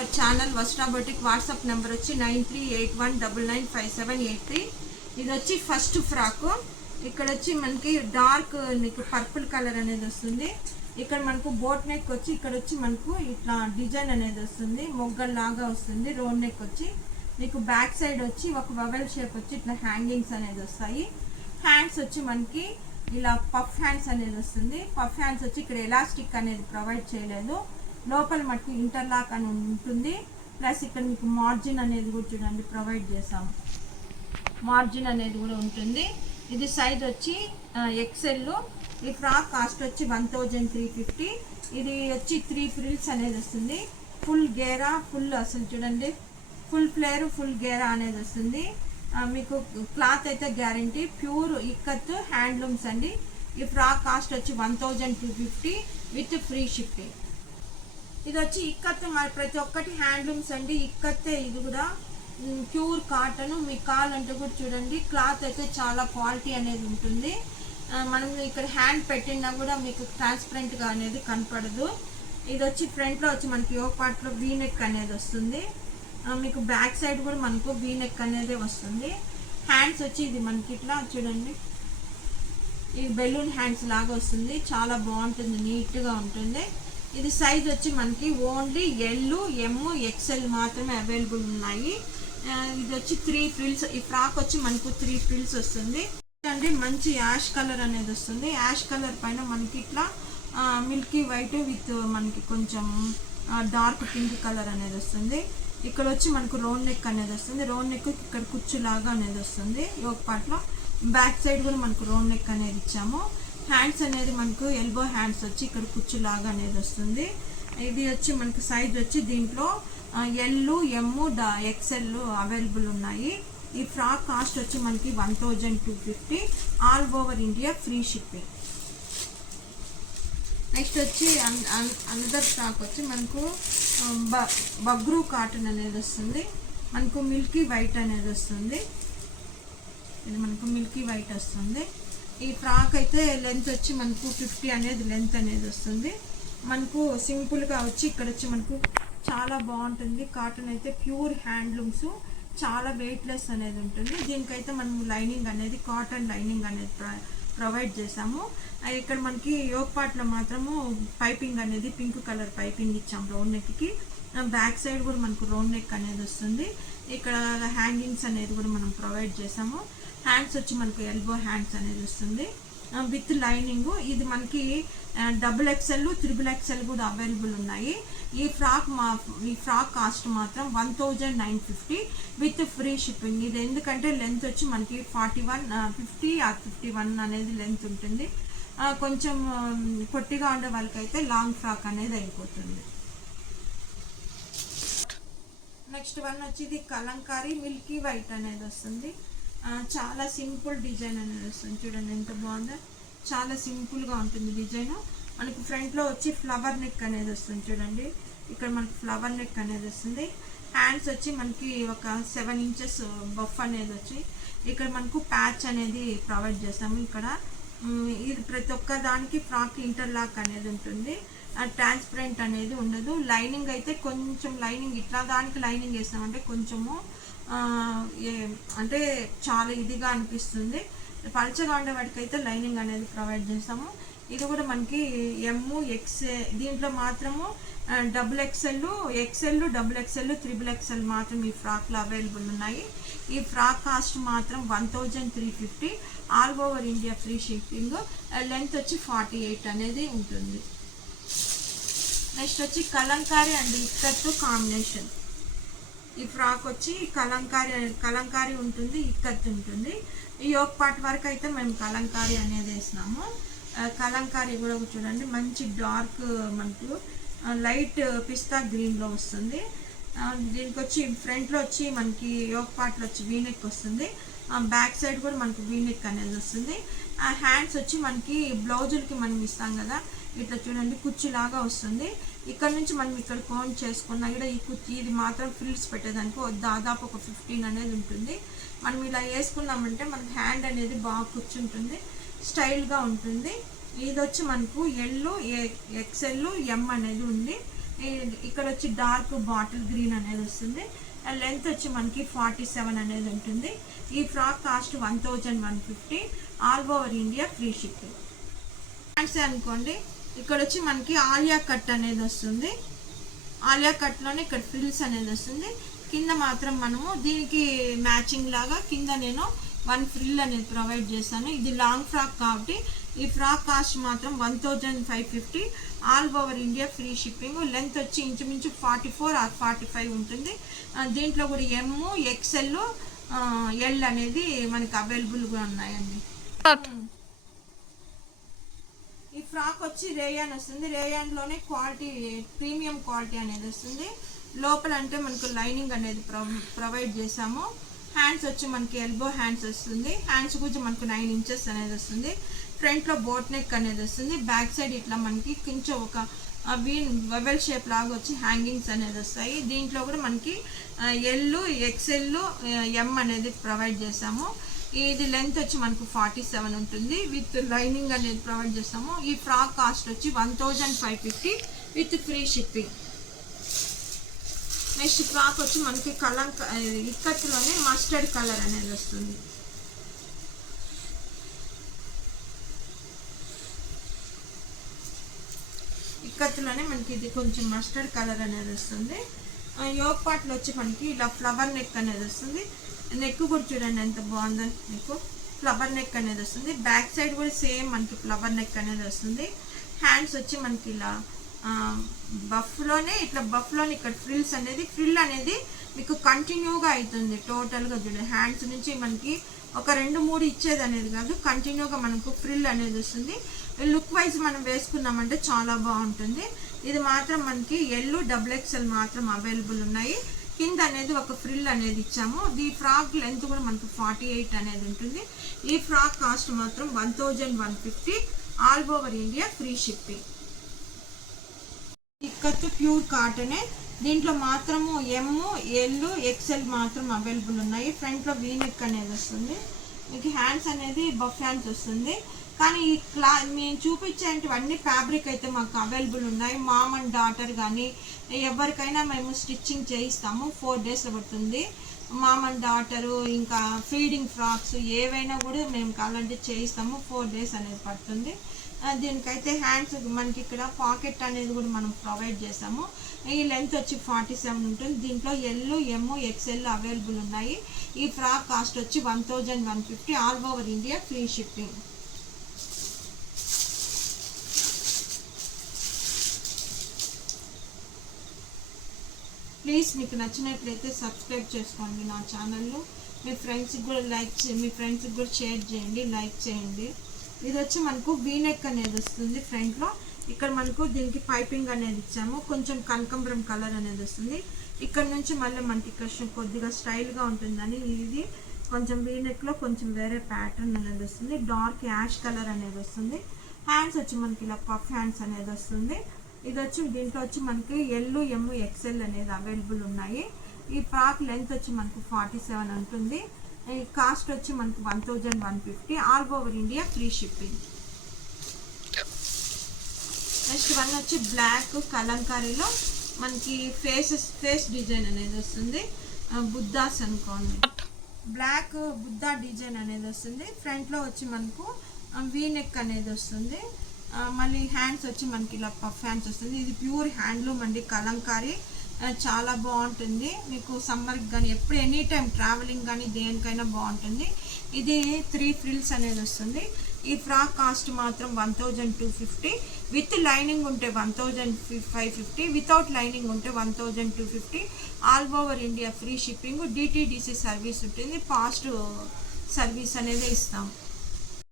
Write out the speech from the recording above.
Our channel Vastra boutique WhatsApp number వచ్చి nine three eight one double nine five seven eight three. ఇది వచ్చి first frock. ఇక్కడ వచ్చి మనకి డార్క్ నీకు పర్పుల్ కలర్ అనేది వస్తుంది. ఇక్కడ మనకు బోట్ నెక్ వచ్చి ఇక్కడ వచ్చి మనకు ఇట్లా డిజైన్ అనేది వస్తుంది. మొగ్గల్లాగా వస్తుంది రోడ్ నెక్ వచ్చి. మీకు బ్యాక్ సైడ్ వచ్చి ఒక వవెల్ షేప్ వచ్చి ఇట్లా హ్యాంగింగ్స్ అనేది వస్తాయి. హ్యాండ్స్ వచ్చి మనకి ఇలా పఫ్ హ్యాండ్స్ అనేది వస్తుంది. పఫ్ హ్యాండ్స్ వచ్చి ఇక్కడ ఎలాస్టిక్ అనేది ప్రొవైడ్ చేయలేదు. లోపల మటుకు ఇంటర్లాక్ అని ఉంటుంది. ప్లస్ ఇక్కడ మీకు మార్జిన్ అనేది కూడా చూడండి ప్రొవైడ్ చేసాము మార్జిన్ అనేది కూడా ఉంటుంది. ఇది సైజ్ వచ్చి ఎక్సెల్ ఈ ఫ్రాక్ కాస్ట్ వచ్చి వన్ థౌజండ్ త్రీ ఫిఫ్టీ. ఇది వచ్చి త్రీ ఫ్రిల్స్ అనేది వస్తుంది. ఫుల్ గేరా ఫుల్ అసలు చూడండి. ఫుల్ ఫ్లేరు ఫుల్ గేరా అనేది వస్తుంది. మీకు క్లాత్ అయితే గ్యారంటీ. ప్యూర్ ఇక్కత్ హ్యాండ్లూమ్స్ అండి. ఈ ఫ్రాక్ కాస్ట్ వచ్చి one thousand two fifty with free shipping. ఇది వచ్చి ఇక్కత్ మరి ప్రతి ఒక్కటి హ్యాండ్లూమ్స్ అండి. ఇక్కత్తే ఇది కూడా ప్యూర్ కాటన్. మీకు కావాలంటే కూడా చూడండి. క్లాత్ అయితే చాలా క్వాలిటీ అనేది ఉంటుంది. మనం ఇక్కడ హ్యాండ్ పెట్టినా కూడా మీకు ట్రాన్స్పరెంట్గా అనేది కనపడదు. ఇది వచ్చి ఫ్రంట్లో వచ్చి మనకి యోగ పార్ట్లో వీ నెక్ అనేది వస్తుంది. మీకు బ్యాక్ సైడ్ కూడా మనకు వీ నెక్ అనేది వస్తుంది. హ్యాండ్స్ వచ్చి ఇది మనకి ఇట్లా చూడండి. ఈ బెలూన్ హ్యాండ్స్ లాగా వస్తుంది. చాలా బాగుంటుంది. నీట్గా ఉంటుంది. ఇది సైజ్ వచ్చి మనకి ఓన్లీ ఎల్ ఎమ్ ఎక్సెల్ మాత్రమే అవైలబుల్ ఉన్నాయి. ఇది వచ్చి త్రీ ఫ్రిల్స్ ఈ ఫ్రాక్ వచ్చి మనకు త్రీ ఫ్రిల్స్ వస్తుంది. అంటే మంచి యాష్ కలర్ అనేది వస్తుంది. యాష్ కలర్ పైన మనకి ఇట్లా మిల్కీ వైట్ విత్ మనకి కొంచెం డార్క్ పింక్ కలర్ అనేది వస్తుంది. ఇక్కడ వచ్చి మనకు రౌండ్ నెక్ అనేది వస్తుంది. రౌండ్ నెక్ ఇక్కడ కుచ్చులాగా అనేది వస్తుంది. యోగ పాటలో బ్యాక్ సైడ్ కూడా మనకు రౌండ్ నెక్ అనేది ఇచ్చాము. హ్యాండ్స్ అనేది మనకు ఎల్బో హ్యాండ్స్ వచ్చి ఇక్కడ కుచ్చులాగా అనేది వస్తుంది. ఇది వచ్చి మనకు సైజ్ వచ్చి దీంట్లో ఎల్లు ఎమ్ము డా ఎక్సెల్ అవైలబుల్ ఉన్నాయి. ఈ ఫ్రాక్ కాస్ట్ వచ్చి మనకి one thousand two fifty all over India free shipping. Next వచ్చి అనదర్ ఫ్రాక్ వచ్చి మనకు బ బగ్రూ కాటన్ అనేది వస్తుంది. మనకు మిల్కీ వైట్ అనేది వస్తుంది. ఇది మనకు మిల్కీ వైట్ వస్తుంది. ఈ ఫ్రాక్ అయితే లెంత్ వచ్చి మనకు ఫిఫ్టీ అనేది లెంత్ అనేది వస్తుంది. మనకు సింపుల్గా వచ్చి ఇక్కడ వచ్చి మనకు చాలా బాగుంటుంది. కాటన్ అయితే ప్యూర్ హ్యాండ్లూమ్స్ చాలా వెయిట్లెస్ అనేది ఉంటుంది. దీనికైతే మనం లైనింగ్ అనేది కాటన్ లైనింగ్ అనేది ప్రొవైడ్ చేసాము ఇక్కడ మనకి యోగ్ పార్ట్లో మాత్రము పైపింగ్ అనేది పింక్ కలర్ పైపింగ్ ఇచ్చాము రౌండ్ నెక్కి బ్యాక్ సైడ్ కూడా మనకు రౌండ్ నెక్ అనేది వస్తుంది. ఇక్కడ హ్యాంగింగ్స్ అనేది కూడా మనం ప్రొవైడ్ చేసాము హ్యాండ్స్ వచ్చి మనకు ఎల్బో హ్యాండ్స్ అనేది వస్తుంది. విత్ లైనింగ్ ఇది మనకి డబుల్ ఎక్స్ఎల్ త్రిబుల్ ఎక్స్ఎల్ కూడా అవైలబుల్ ఉన్నాయి. ఈ ఫ్రాక్ మా ఈ ఫ్రాక్ కాస్ట్ మాత్రం one thousand nine fifty with free shipping. ఇది ఎందుకంటే లెంత్ వచ్చి మనకి ఫార్టీ వన్ ఫిఫ్టీ ఆ ఫిఫ్టీ వన్ అనేది లెంత్ ఉంటుంది. కొంచెం పొట్టిగా ఉండే వాళ్ళకైతే లాంగ్ ఫ్రాక్ అనేది అయిపోతుంది. నెక్స్ట్ వన్ వచ్చి ఇది కలంకారీ మిల్కీ వైట్ అనేది వస్తుంది. చాలా సింపుల్ డిజైన్ అనేది వస్తుంది చూడండి ఎంత బాగుందో. చాలా సింపుల్గా ఉంటుంది డిజైన్. మనకి ఫ్రంట్లో వచ్చి ఫ్లవర్ నెక్ అనేది వస్తుంది చూడండి. ఇక్కడ మనకి ఫ్లవర్ నెక్ అనేది వస్తుంది. హ్యాండ్స్ వచ్చి మనకి ఒక సెవెన్ ఇంచెస్ బఫ్ అనేది వచ్చి ఇక్కడ మనకు ప్యాచ్ అనేది ప్రొవైడ్ చేస్తాము ఇక్కడ. ఇది ప్రతి ఒక్క దానికి ఫ్రాక్ ఇంటర్లాక్ అనేది ఉంటుంది. ట్రాన్స్పరెంట్ అనేది ఉండదు. లైనింగ్ అయితే కొంచెం లైనింగ్ ఇట్లా దానికి లైనింగ్ వేస్తామంటే కొంచెము అంటే చాలా ఇదిగా అనిపిస్తుంది. పల్చగా ఉండే వాటికైతే లైనింగ్ అనేది ప్రొవైడ్ చేస్తాము. ఇది కూడా మనకి ఎమ్ ఎక్స్ దీంట్లో మాత్రము double XL XL double XL triple XL మాత్రం ఈ ఫ్రాక్లో అవైలబుల్ ఉన్నాయి. ఈ ఫ్రాక్ కాస్ట్ మాత్రం one thousand three fifty all over India free shipping. Length వచ్చి ఫార్టీ ఎయిట్ అనేది ఉంటుంది. నెక్స్ట్ వచ్చి కలంకారీ అండ్ ఇక్కత్తు కాంబినేషన్. ఈ ఫ్రాక్ వచ్చి కలంకారీ కలంకారీ ఉంటుంది ఇక్కత్ ఉంటుంది. ఈ యోగ పార్ట్ వరకు అయితే మేము కలంకారీ అనేది వేసినాము. కలంకారీ కూడా చూడండి మంచి డార్క్ మనకు లైట్ పిస్తా గ్రీన్లో వస్తుంది. దీనికి వచ్చి ఫ్రంట్లో వచ్చి మనకి యోగ పార్ట్లో వచ్చి వీనెక్ వస్తుంది. బ్యాక్ సైడ్ కూడా మనకు వీనెక్ అనేది వస్తుంది. ఆ హ్యాండ్స్ వచ్చి మనకి బ్లౌజులకి మనం ఇస్తాం కదా ఇట్లా చూడండి కుర్చీలాగా వస్తుంది. ఇక్కడ నుంచి మనం ఇక్కడ కౌంట్ చేసుకున్నా కూడా ఈ కుర్చీ ఇది మాత్రం ఫ్రిల్స్ పెట్టేదానికి దాదాపు ఒక ఫిఫ్టీన్ అనేది ఉంటుంది. మనం ఇలా వేసుకున్నామంటే మనకి హ్యాండ్ అనేది బాగా కూర్చుంటుంది స్టైల్గా ఉంటుంది. ఇది వచ్చి మనకు ఎల్లు ఎక్స్ఎల్ ఎం అనేది ఉంది. ఇక్కడ వచ్చి డార్క్ బాటిల్ గ్రీన్ అనేది వస్తుంది. లెంత్ వచ్చి మనకి ఫార్టీ సెవెన్ అనేది ఉంటుంది. ఈ frock cost one thousand one fifty all over India free shipping pants అనుకోండి. ఇక్కడ వచ్చి మనకి ఆలియా కట్ అనేది వస్తుంది. ఆలియా కట్లోనే ఇక్కడ ఫ్రిల్స్ అనేది వస్తుంది. కింద మాత్రం మనము దీనికి మ్యాచింగ్ లాగా కింద నేను వన్ ఫ్రిల్ అనేది ప్రొవైడ్ చేశాను. ఇది లాంగ్ ఫ్రాక్ కాబట్టి ఈ ఫ్రాక్ కాస్ట్ మాత్రం one thousand five fifty. All over India free shipping. Length వచ్చి ఇంచుమించు forty four or forty five ఉంటుంది. దీంట్లో కూడా ఎమ్ ఎక్సెల్ ఎల్ అనేది మనకి అవైలబుల్గా ఉన్నాయండి. ఈ ఫ్రాక్ వచ్చి రేయాన్ వస్తుంది. రేయాన్లోనే క్వాలిటీ ప్రీమియం క్వాలిటీ అనేది వస్తుంది. లోపల అంటే మనకు లైనింగ్ అనేది ప్రొవైడ్ చేసాము హ్యాండ్స్ వచ్చి మనకి ఎల్బో హ్యాండ్స్ వస్తుంది. హ్యాండ్స్ గురించి మనకు నైన్ ఇంచెస్ అనేది వస్తుంది. ఫ్రంట్లో బోట్ నెక్ అనేది వస్తుంది. బ్యాక్ సైడ్ ఇట్లా మనకి కొంచెం ఒక వీన్ వెబెల్ షేప్ లాగా వచ్చి హ్యాంగింగ్స్ అనేది వస్తాయి. దీంట్లో కూడా మనకి ఎల్లు ఎక్సెల్ ఎం అనేది ప్రొవైడ్ చేసాము ఇది లెంత్ వచ్చి మనకు ఫార్టీ సెవెన్ ఉంటుంది. విత్ లైనింగ్ అనేది ప్రొవైడ్ చేస్తాము. ఈ ఫ్రాక్ కాస్ట్ వచ్చి one thousand five fifty with free shipping next frock వచ్చి మనకి కలంక ఇక్కత్లోనే మస్టర్డ్ కలర్ అనేది వస్తుంది. ఇక్కత్లోనే మనకి ఇది కొంచెం మస్టర్డ్ కలర్ అనేది వస్తుంది. యోగ్ పార్ట్లో వచ్చి మనకి ఇలా ఫ్లవర్ నెక్ అనేది వస్తుంది. నెక్ కూడా చూడండి ఎంత బాగుందో మీకు ఫ్లవర్ నెక్ అనేది వస్తుంది. బ్యాక్ సైడ్ కూడా సేమ్ మనకి ఫ్లవర్ నెక్ అనేది వస్తుంది. హ్యాండ్స్ వచ్చి మనకి ఇలా బఫ్లోనే ఇట్లా బఫ్లోనే ఇక్కడ ఫ్రిల్స్ అనేది ఫ్రిల్ అనేది మీకు కంటిన్యూగా అవుతుంది టోటల్గా చూడండి. హ్యాండ్స్ నుంచి మనకి ఒక రెండు మూడు ఇచ్చేది అనేది కాదు. కంటిన్యూగా మనకు ఫ్రిల్ అనేది వస్తుంది. లుక్ వైజ్ మనం వేసుకున్నామంటే చాలా బాగుంటుంది. ఇది మాత్రం మనకి ఎల్లు డబుల్ ఎక్స్ఎల్ మాత్రం అవైలబుల్ ఉన్నాయి. కింద అనేది ఒక ఫ్రిల్ అనేది ఇచ్చాము. ఈ ఫ్రాక్ లెంత్ కూడా మనకు ఫార్టీ ఎయిట్ అనేది ఉంటుంది. ఈ ఫ్రాక్ కాస్ట్ మాత్రం one thousand one fifty. All over India free shipping. Ikat pure కాటనే. దీంట్లో మాత్రము ఎమ్ ఎల్ ఎక్సెల్ మాత్రం అవైలబుల్ ఉన్నాయి. ఫ్రంట్లో వీనెక్ అనేది వస్తుంది. మీకు హ్యాండ్స్ అనేది బఫ్ హ్యాండ్స్ వస్తుంది. కానీ ఈ క్లా మేము చూపించేటివన్నీ ఫ్యాబ్రిక్ అయితే మాకు అవైలబుల్ ఉన్నాయి. మామ్ అండ్ డాటర్ కానీ ఎవరికైనా మేము స్టిచ్చింగ్ చేయిస్తాము. ఫోర్ డేస్ పడుతుంది. మామ్ అండ్ డాటరు ఇంకా ఫీడింగ్ ఫ్రాక్స్ ఏవైనా కూడా మేము కావాలంటే చేయిస్తాము. ఫోర్ డేస్ అనేది పడుతుంది. దీనికైతే హ్యాండ్స్ మనకి ఇక్కడ పాకెట్ అనేది కూడా మనం ప్రొవైడ్ చేసాము ఈ లెంత్ వచ్చి ఫార్టీ సెవెన్ ఉంటుంది. దీంట్లో ఎల్ ఎమ్ ఎక్స్ఎల్ అవైలబుల్ ఉన్నాయి. ఈ ఫ్రాక్ కాస్ట్ వచ్చి one thousand one fifty all over India free shipping please మీకు నచ్చినట్లయితే సబ్స్క్రైబ్ చేసుకోండి నా ఛానల్లో మీ ఫ్రెండ్స్కి కూడా లైక్ మీ ఫ్రెండ్స్కి కూడా షేర్ చేయండి లైక్ చేయండి. ఇది వచ్చి మనకు వీనెక్ అనేది వస్తుంది ఫ్రంట్లో ఇక్కడ మనకు దీనికి పైపింగ్ అనేది ఇచ్చాము. కొంచెం కనకంబరం కలర్ అనేది వస్తుంది. ఇక్కడ నుంచి మళ్ళీ మనకి కొంచెం కొద్దిగా స్టైల్గా ఉంటుందని ఇది. కొంచెం వీనెక్లో కొంచెం వేరే ప్యాటర్న్ అనేది వస్తుంది. డార్క్ యాష్ కలర్ అనేది వస్తుంది. హ్యాండ్స్ వచ్చి మనకి ఇలా పఫ్ హ్యాండ్స్ అనేది వస్తుంది. ఇది వచ్చి దీంట్లో వచ్చి మనకి ఎల్లు ఎమ్ ఎక్సెల్ అనేది అవైలబుల్ ఉన్నాయి. ఈ ఫ్రాక్ లెంత్ వచ్చి మనకు ఫార్టీ సెవెన్ ఉంటుంది. ఈ కాస్ట్ వచ్చి మనకు one thousand one fifty all over India free shipping next one వచ్చి బ్లాక్ కలంకారీలో మనకి ఫేసెస్ ఫేస్ డిజైన్ అనేది వస్తుంది. బుద్ధాస్ అనుకోండి బ్లాక్ బుద్ధా డిజైన్ అనేది వస్తుంది. ఫ్రంట్లో వచ్చి మనకు వీ నెక్ అనేది వస్తుంది. మళ్ళీ హ్యాండ్స్ వచ్చి మనకి ఇలా పఫ్ హ్యాండ్స్ వస్తుంది. ఇది ప్యూర్ హ్యాండ్లూమ్ అండి కలంకారీ. చాలా బాగుంటుంది. మీకు సమ్మర్కి కానీ ఎప్పుడు ఎనీ టైం ట్రావెలింగ్ కానీ దేనికైనా బాగుంటుంది. ఇది త్రీ ఫ్రిల్స్ అనేది వస్తుంది. ఈ ఫ్రాక్ కాస్ట్ మాత్రం one thousand two fifty. With lining ఉంటే one thousand five fifty without lining ఉంటే one thousand two fifty. All over India free shipping DTDC service ఉంటుంది ఫాస్ట్ సర్వీస్ అనేది ఇస్తాం.